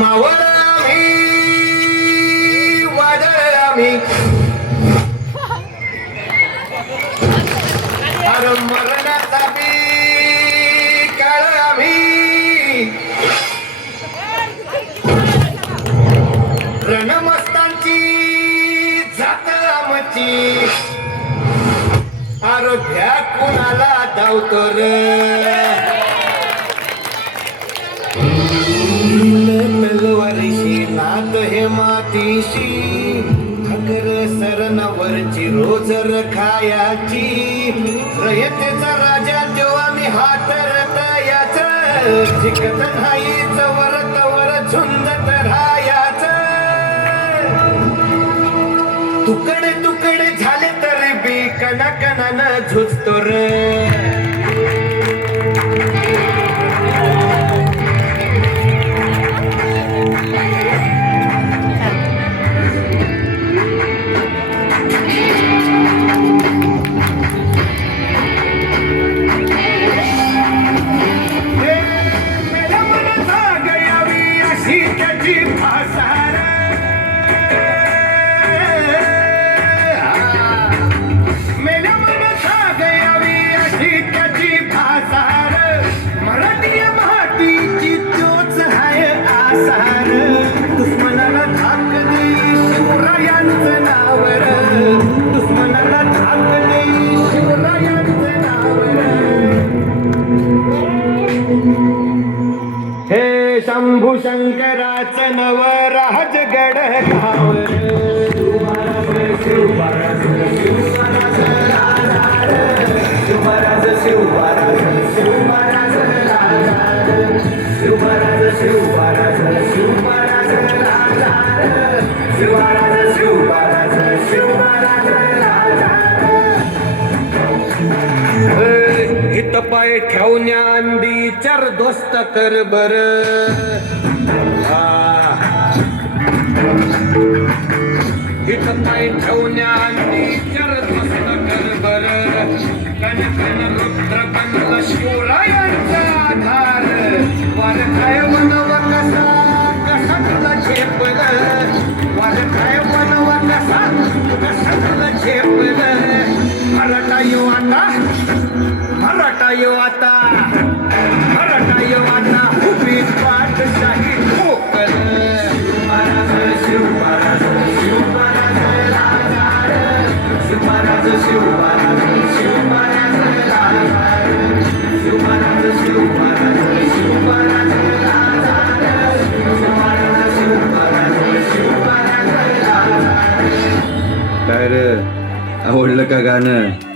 मावळ आम्ही वादळ आम्ही अरे मरणाचा बी काळ आम्ही रणमस्तांची जात आमची अरे भ्या कुणाला धावतो रे तलवारीशी नात हे मातीशी अगर सरणावरची रोज खायाची रयतेचा राजा जेव्हा मी हात रतायाच जिकत नाही जवर तवर झुंजत राहायाच तुकडे तुकडे झाले तरी बी कणाकणानं झुजतो रे शंभू शंकराचं नव राजगड घावर हित पाय ठेवण्या अंडी चार दोस्त कर बर हित पाय ठेवण्या अंडी चार दोस्त कर बर कण कण रुद्र बनला शिवरायांचा आधार वार काय वनव कसा कसा तुला झेपल वार काय वनव कसा कसा तुला झेपल मराठा येऊ आता मराठा येऊ आता उभी पाठशाही ठोकल महाराज शिव महाराज शिव महाराज राजा शिव महाराज शिव महाराज शिव महाराज राजा शिव महाराज शिव महाराज शिव महाराज राजा शिव महाराज शिव महाराज शिव महाराज राजा काय रे आवडलं का गाणं